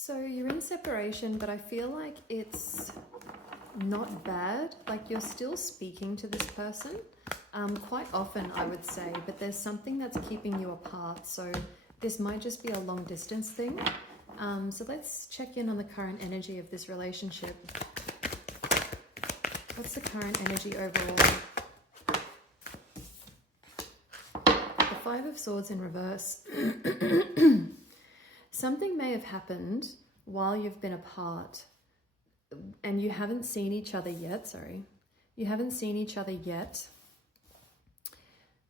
So you're in separation, but I feel like it's not bad. Like you're still speaking to this person, quite often, I would say, but there's something that's keeping you apart. So this might just be a long distance thing. So let's check in on the current energy of this relationship. What's the current energy overall? The Five of Swords in reverse. Something may have happened while you've been apart and you haven't seen each other yet. You haven't seen each other yet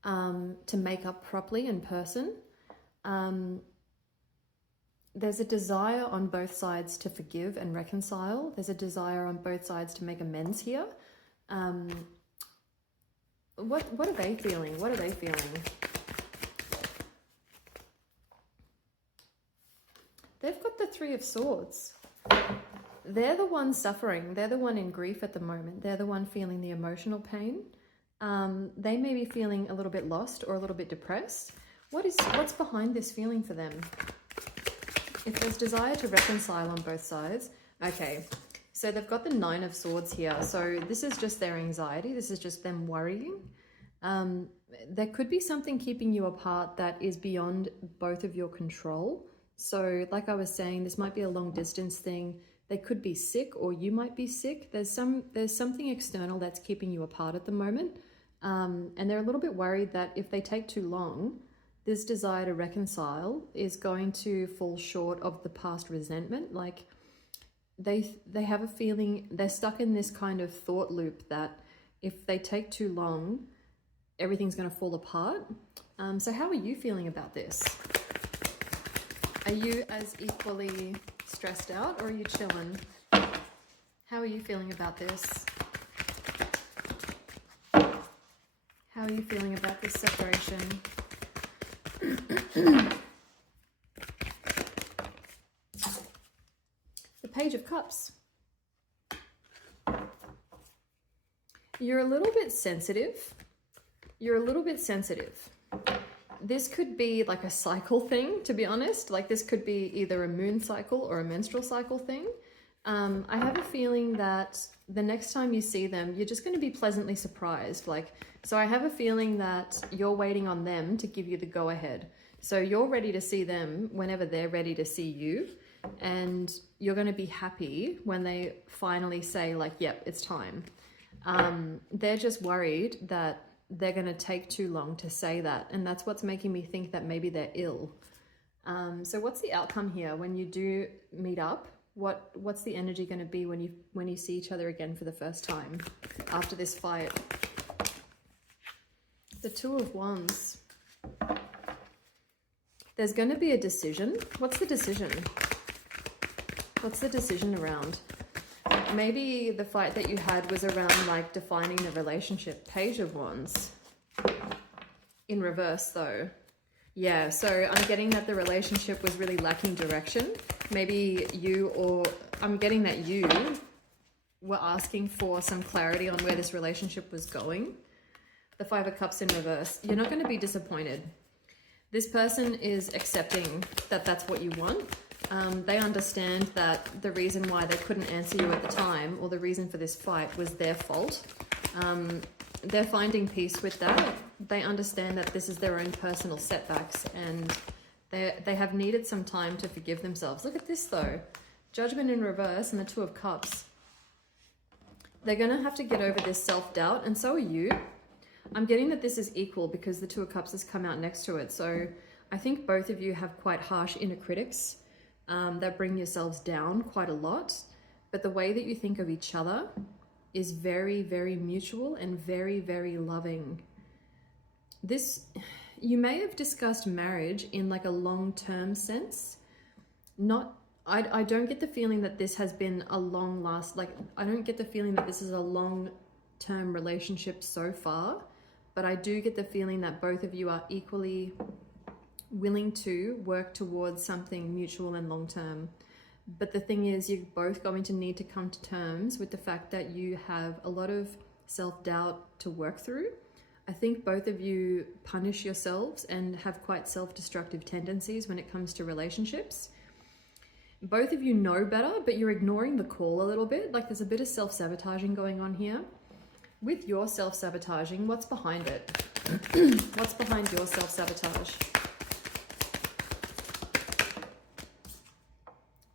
to make up properly in person. There's a desire on both sides to forgive and reconcile. There's a desire on both sides to make amends here. What are they feeling? What are they feeling? They've got the Three of Swords. They're the one suffering. They're the one in grief at the moment. They're the one feeling the emotional pain. They may be feeling a little bit lost or a little bit depressed. What's behind this feeling for them? If there's desire to reconcile on both sides. Okay, so they've got the Nine of Swords here. So this is just their anxiety. This is just them worrying. There could be something keeping you apart that is beyond both of your control. So like I was saying, this might be a long distance thing. They could be sick or you might be sick. There's something external that's keeping you apart at the moment. And they're a little bit worried that if they take too long, this desire to reconcile is going to fall short of the past resentment. Like they have a feeling they're stuck in this kind of thought loop that if they take too long, everything's going to fall apart. So how are you feeling about this? Are you as equally stressed out or are you chilling? How are you feeling about this? How are you feeling about this separation? The Page of Cups. You're a little bit sensitive. You're a little bit sensitive. This could be like a cycle thing, to be honest. Like this could be either a moon cycle or a menstrual cycle thing. I have a feeling that the next time you see them, you're just going to be pleasantly surprised. So I have a feeling that you're waiting on them to give you the go ahead. So you're ready to see them whenever they're ready to see you. And you're going to be happy when they finally say like, yep, it's time. They're just worried that they're going to take too long to say that. And that's what's making me think that maybe they're ill. So what's the outcome here when you do meet up? What's the energy going to be when you see each other again for the first time after this fight? The Two of Wands. There's going to be a decision. What's the decision? What's the decision around? Maybe the fight that you had was around like defining the relationship. Page of Wands. In reverse though. Yeah, so I'm getting that the relationship was really lacking direction. Maybe I'm getting that you were asking for some clarity on where this relationship was going. The Five of Cups in reverse. You're not going to be disappointed. This person is accepting that that's what you want. They understand that the reason why they couldn't answer you at the time or the reason for this fight was their fault. They're finding peace with that. They understand that this is their own personal setbacks and they have needed some time to forgive themselves. Look at this though. Judgment in reverse and the Two of Cups. They're going to have to get over this self-doubt and so are you. I'm getting that this is equal because the Two of Cups has come out next to it. So I think both of you have quite harsh inner critics that bring yourselves down quite a lot. But the way that you think of each other is very, very mutual and very, very loving. You may have discussed marriage in like a long-term sense. I don't get the feeling that this has been a I don't get the feeling that this is a long-term relationship so far. But I do get the feeling that both of you are equally willing to work towards something mutual and long-term. But the thing is, you're both going to need to come to terms with the fact that you have a lot of self-doubt to work through. I think both of you punish yourselves and have quite self-destructive tendencies when it comes to relationships. Both of you know better, but you're ignoring the call a little bit. Like there's a bit of self-sabotaging going on here. With your self-sabotaging, what's behind it? What's behind your self-sabotage?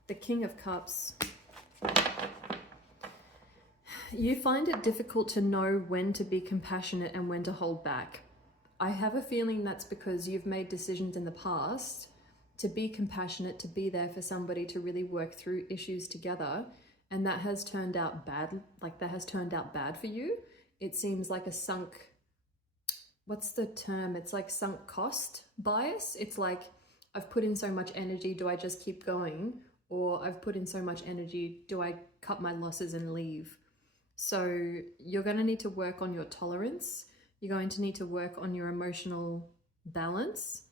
The King of Cups. You find it difficult to know when to be compassionate and when to hold back. I have a feeling that's because you've made decisions in the past to be compassionate, to be there for somebody, to really work through issues together, and that has turned out bad. Like that has turned out bad for you. It seems like a sunk, what's the term? It's like sunk cost bias. It's like, I've put in so much energy, do I just keep going? Or I've put in so much energy, do I cut my losses and leave? So you're going to need to work on your tolerance. You're going to need to work on your emotional balance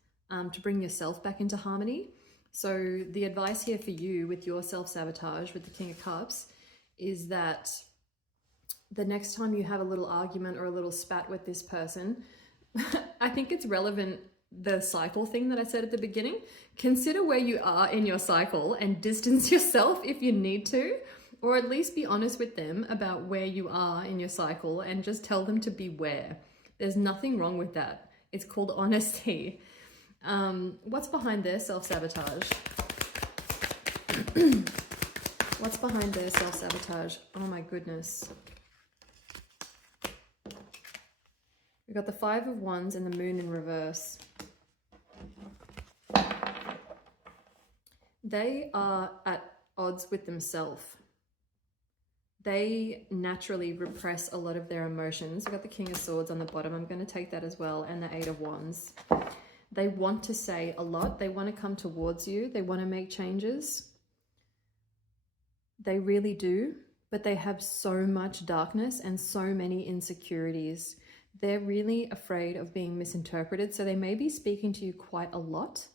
to bring yourself back into harmony. So the advice here for you with your self-sabotage with the King of Cups is that the next time you have a little argument or a little spat with this person, I think it's relevant, the cycle thing that I said at the beginning. Consider where you are in your cycle and distance yourself if you need to, or at least be honest with them about where you are in your cycle and just tell them to beware. There's nothing wrong with that. It's called honesty. What's behind their self-sabotage? What's behind their self-sabotage? Oh my goodness. We've got the Five of Wands and the Moon in reverse. They are at odds with themselves. They naturally repress a lot of their emotions. We've got the King of Swords on the bottom. I'm going to take that as well. And the Eight of Wands. They want to say a lot. They want to come towards you. They want to make changes. They really do. But they have so much darkness and so many insecurities. They're really afraid of being misinterpreted. So they may be speaking to you quite a lot.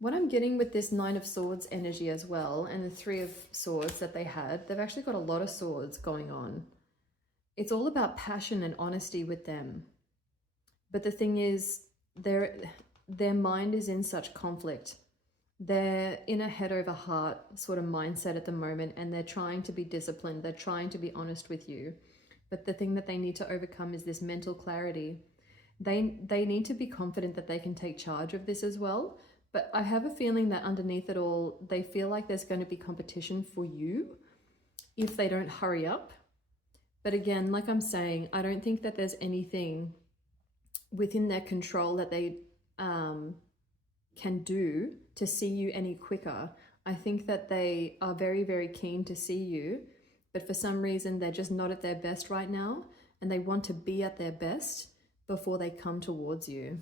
What I'm getting with this Nine of Swords energy as well, and the Three of Swords that they had, they've actually got a lot of swords going on. It's all about passion and honesty with them. But the thing is, their mind is in such conflict. They're in a head over heart sort of mindset at the moment, and they're trying to be disciplined. They're trying to be honest with you. But the thing that they need to overcome is this mental clarity. They need to be confident that they can take charge of this as well. But I have a feeling that underneath it all, they feel like there's going to be competition for you if they don't hurry up. But again, like I'm saying, I don't think that there's anything within their control that they can do to see you any quicker. I think that they are very, very keen to see you, but for some reason they're just not at their best right now, and they want to be at their best before they come towards you.